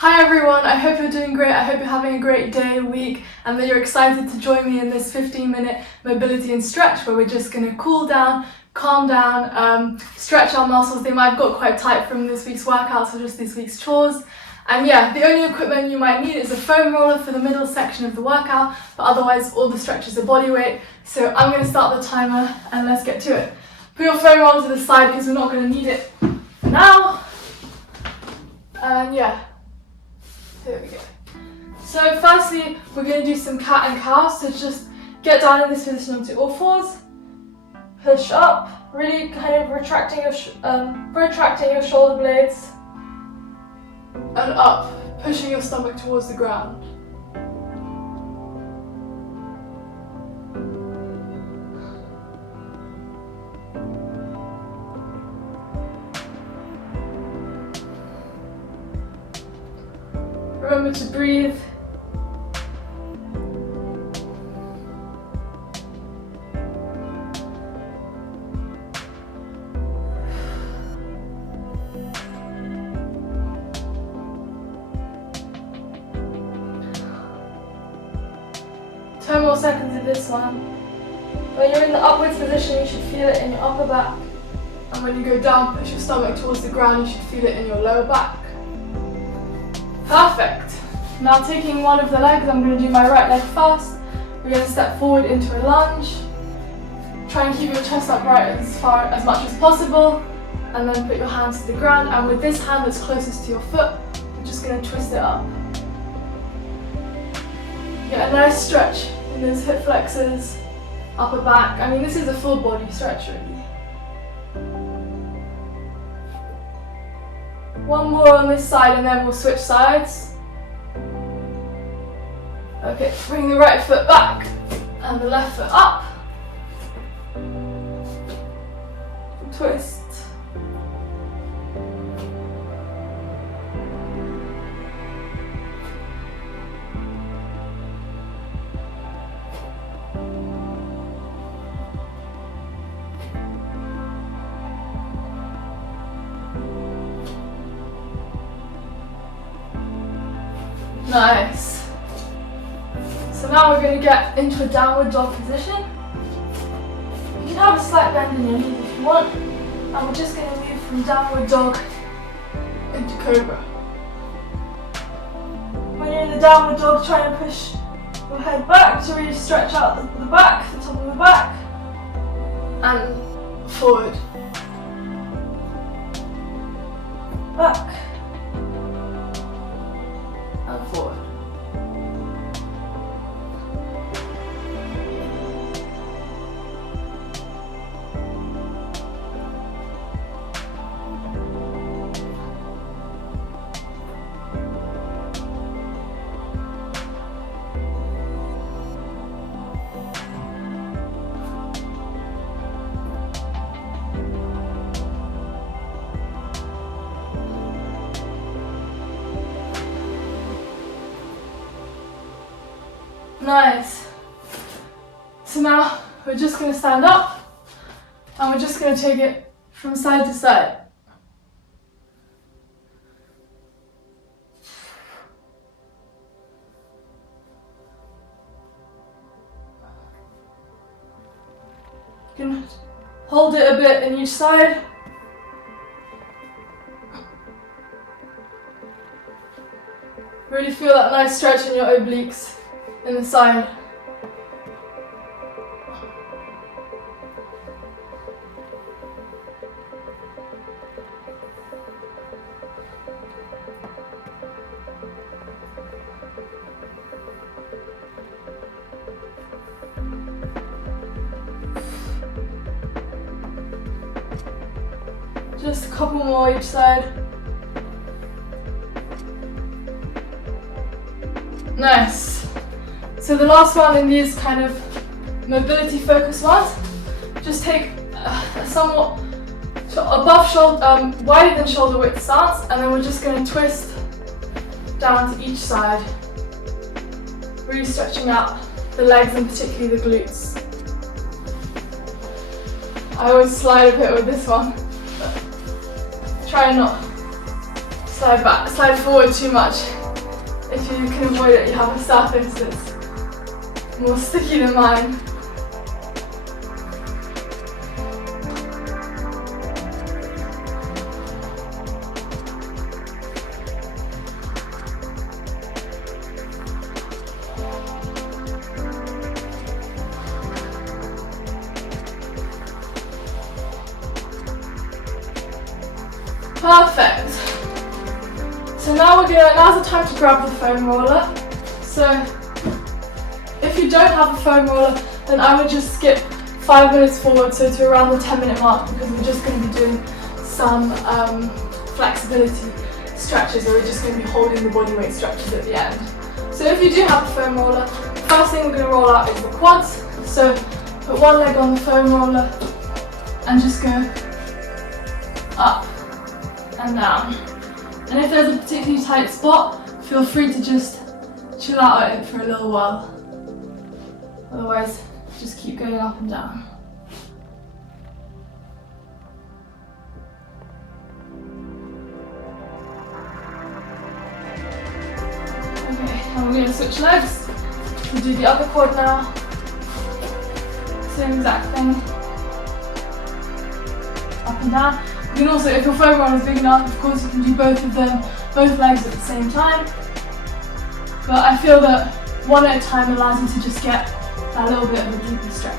Hi everyone, I hope you're doing great. I hope you're having a great day, week, and that you're excited to join me in this 15-minute mobility and stretch where we're just going to cool down, calm down, stretch our muscles. They might have got quite tight from this week's workouts or just this week's chores. And yeah, the only equipment you might need is a foam roller for the middle section of the workout, but otherwise all the stretches are body weight. So I'm going to start the timer and let's get to it. Put your foam roller to the side because we're not going to need it for now. And yeah. Here we go. So firstly, we're going to do some cat and cow. So just get down in this position onto all fours. Push up, really kind of retracting your shoulder blades. And up, pushing your stomach towards the ground. Remember to breathe. Ten more seconds of this one. When you're in the upwards position, you should feel it in your upper back. And when you go down, push your stomach towards the ground, you should feel it in your lower back. Perfect. Now taking one of the legs, I'm going to do my right leg first. We're going to step forward into a lunge. Try and keep your chest upright as much as possible. And then put your hands to the ground. And with this hand that's closest to your foot, you're just going to twist it up. Get a nice stretch in those hip flexors, upper back. I mean, this is a full body stretch really. One more on this side and then we'll switch sides. Okay, bring the right foot back and the left foot up. Twist. Nice. So now we're going to get into a downward dog position. You can have a slight bend in your knees if you want. And we're just going to move from downward dog into Cobra. When you're in the downward dog, try and push your head back to really stretch out the back, the top of the back. And forward. Back. And forward. Nice. So now we're just going to stand up and we're just going to take it from side to side. You can hold it a bit in each side. Really feel that nice stretch in your obliques. In the side. Just a couple more each side. Nice. So the last one in these kind of mobility focused ones, just take a somewhat above shoulder, wider than shoulder width stance, and then we're just going to twist down to each side, really stretching out the legs and particularly the glutes. I always slide a bit with this one, but try and not slide back, slide forward too much. If you can avoid it, you have a surface that's more sticky than mine. Perfect. So now's the time to grab the foam roller. So if you don't have a foam roller, then I would just skip 5 minutes forward, so to around the 10-minute mark, because we're just going to be doing some flexibility stretches, where we're just going to be holding the body weight stretches at the end. So if you do have a foam roller, the first thing we're going to roll out is the quads. So put one leg on the foam roller and just go up and down. And if there's a particularly tight spot, feel free to just chill out at it for a little while. Otherwise, just keep going up and down. Okay, and we're going to switch legs. We'll do the other quad now. Same exact thing. Up and down. You can also, if your foam roller is big enough, of course you can do both of them, both legs at the same time. But I feel that one at a time allows you to just get that little bit of a deeper stretch.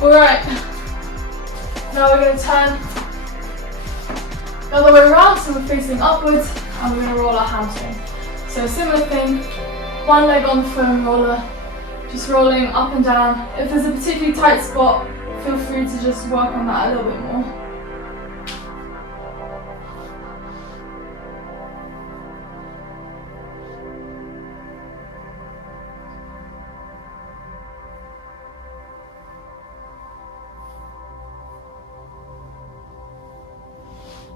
Alright, now we're going to turn the other way around, so we're facing upwards, and we're going to roll our hamstring. So similar thing. One leg on the foam roller, just rolling up and down. If there's a particularly tight spot, feel free to just work on that a little bit more.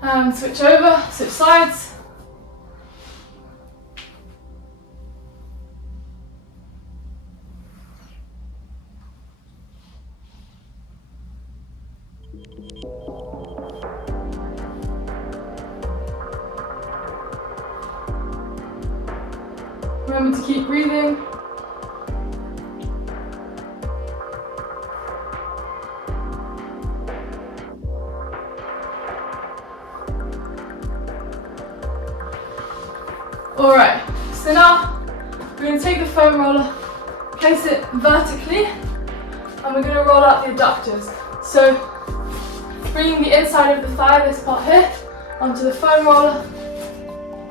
And switch over, switch sides. Remember to keep breathing. Alright, so now we're going to take the foam roller, place it vertically, and we're going to roll out the adductors. So bringing the inside of the thigh, this part here, onto the foam roller,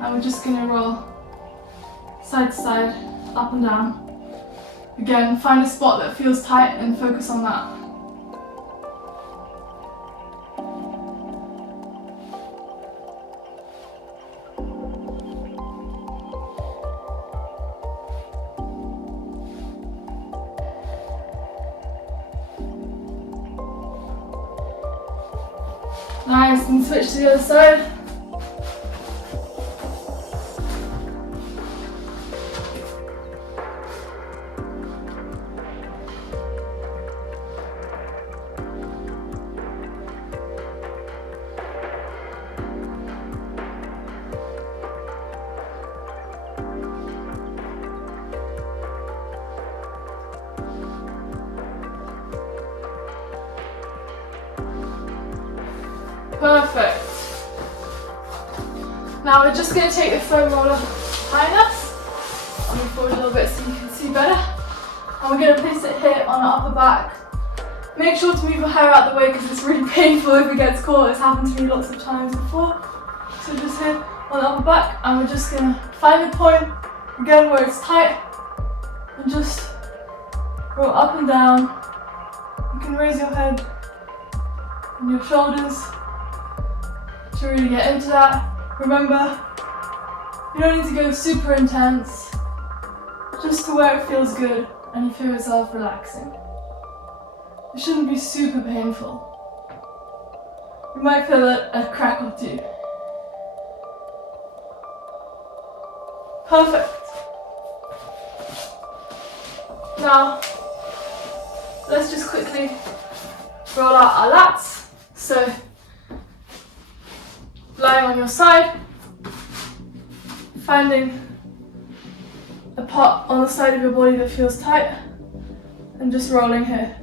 and we're just going to roll side to side, up and down. Again, find a spot that feels tight and focus on that. Nice, and switch to the other side. Perfect. Now we're just going to take the foam roller behind us. I'll move forward a little bit so you can see better. And we're going to place it here on our upper back. Make sure to move your hair out the way because it's really painful if it gets caught. It's happened to me lots of times before. So just here on the upper back, and we're just going to find the point, again where it's tight, and just roll up and down. You can raise your head and your shoulders to really get into that. Remember, you don't need to go super intense, just to where it feels good and you feel yourself relaxing. It shouldn't be super painful. You might feel a crack or two. Perfect. Now, let's just quickly roll out our lats. So lying on your side, finding a part on the side of your body that feels tight, and just rolling here.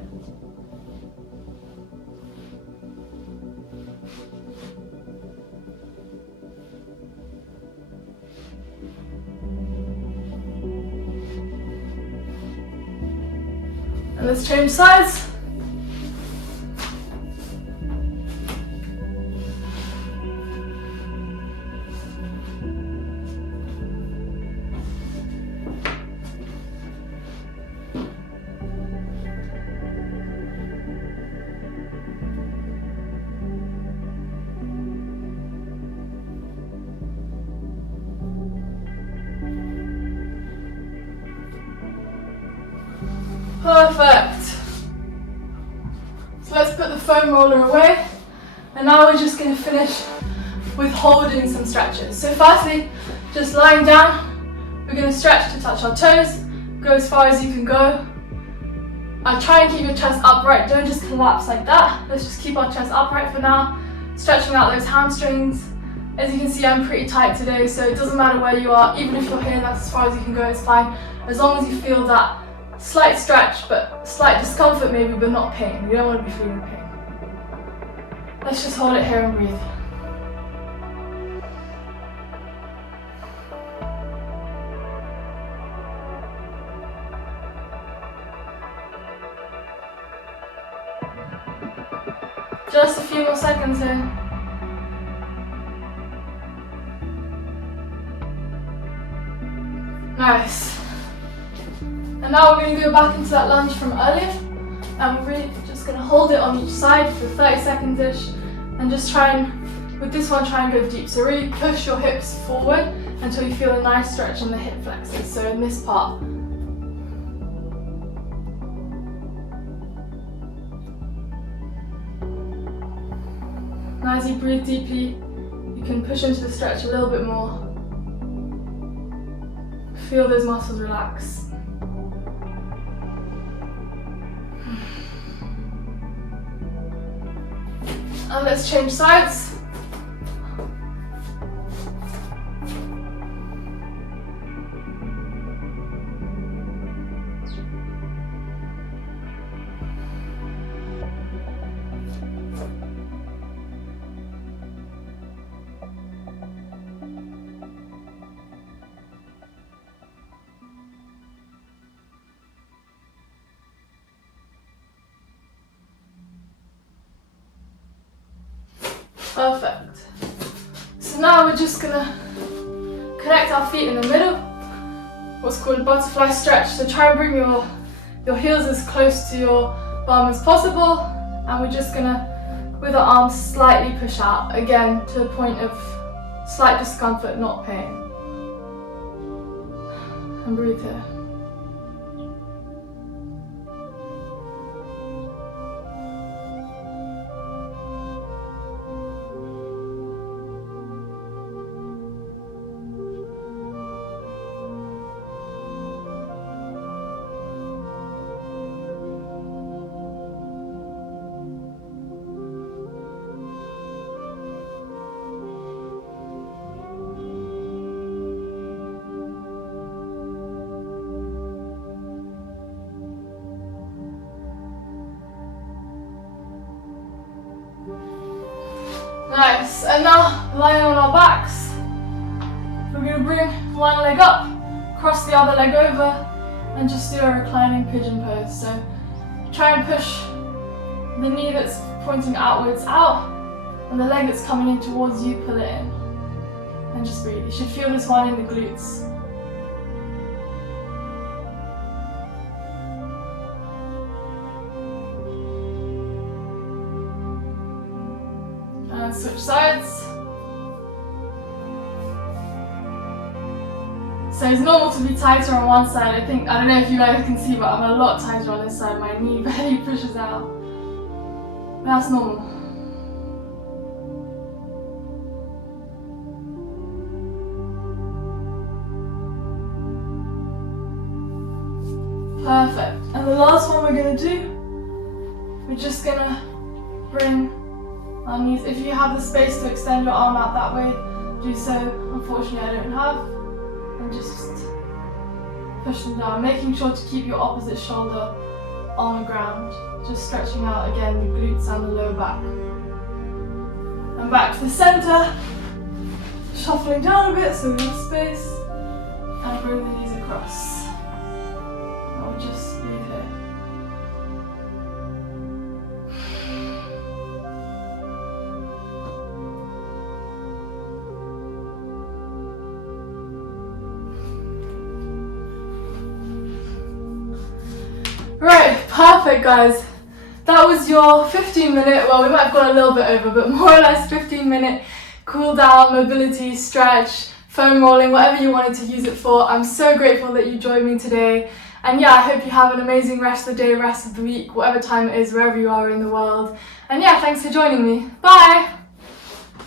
And let's change sides. Perfect. So let's put the foam roller away, and now we're just going to finish with holding some stretches. So firstly, just lying down, we're going to stretch to touch our toes, go as far as you can go. Try and keep your chest upright, don't just collapse like that. Let's just keep our chest upright for now, stretching out those hamstrings. As you can see, I'm pretty tight today, so it doesn't matter where you are, even if you're here, that's as far as you can go, it's fine. As long as you feel that slight stretch, but slight discomfort maybe, but not pain. You don't want to be feeling pain. Let's just hold it here and breathe. Just a few more seconds here. Nice. And now we're going to go back into that lunge from earlier, and we're really just going to hold it on each side for 30 seconds-ish, and just try and, with this one, try and go deep. So really push your hips forward until you feel a nice stretch in the hip flexors, so in this part. And as you breathe deeply, you can push into the stretch a little bit more. Feel those muscles relax. And let's change sides. Perfect. So now we're just gonna connect our feet in the middle, what's called a butterfly stretch. So try and bring your heels as close to your bum as possible, and we're just gonna, with our arms, slightly push out, again to a point of slight discomfort, not pain. And breathe here. Nice, and now lying on our backs, we're going to bring one leg up, cross the other leg over, and just do a reclining pigeon pose. So try and push the knee that's pointing outwards out, and the leg that's coming in towards you, pull it in. And just breathe. You should feel this one in the glutes. And switch sides. So it's normal to be tighter on one side. I don't know if you guys can see, but I'm a lot tighter on this side. My knee barely pushes out. That's normal. Perfect. And the last one we're going to do we're just gonna bring our knees. If you have the space to extend your arm out that way, do so. Unfortunately, I don't have. And just push them down, making sure to keep your opposite shoulder on the ground. Just stretching out again the glutes and the lower back. And back to the center. Shuffling down a bit so we have space. And bring the knees across. And we'll just breathe here. Right, perfect guys. That was your 15-minute, well we might have gone a little bit over, but more or less 15-minute cool down, mobility, stretch, foam rolling, whatever you wanted to use it for. I'm so grateful that you joined me today. And yeah, I hope you have an amazing rest of the day, rest of the week, whatever time it is, wherever you are in the world. And yeah, thanks for joining me. Bye!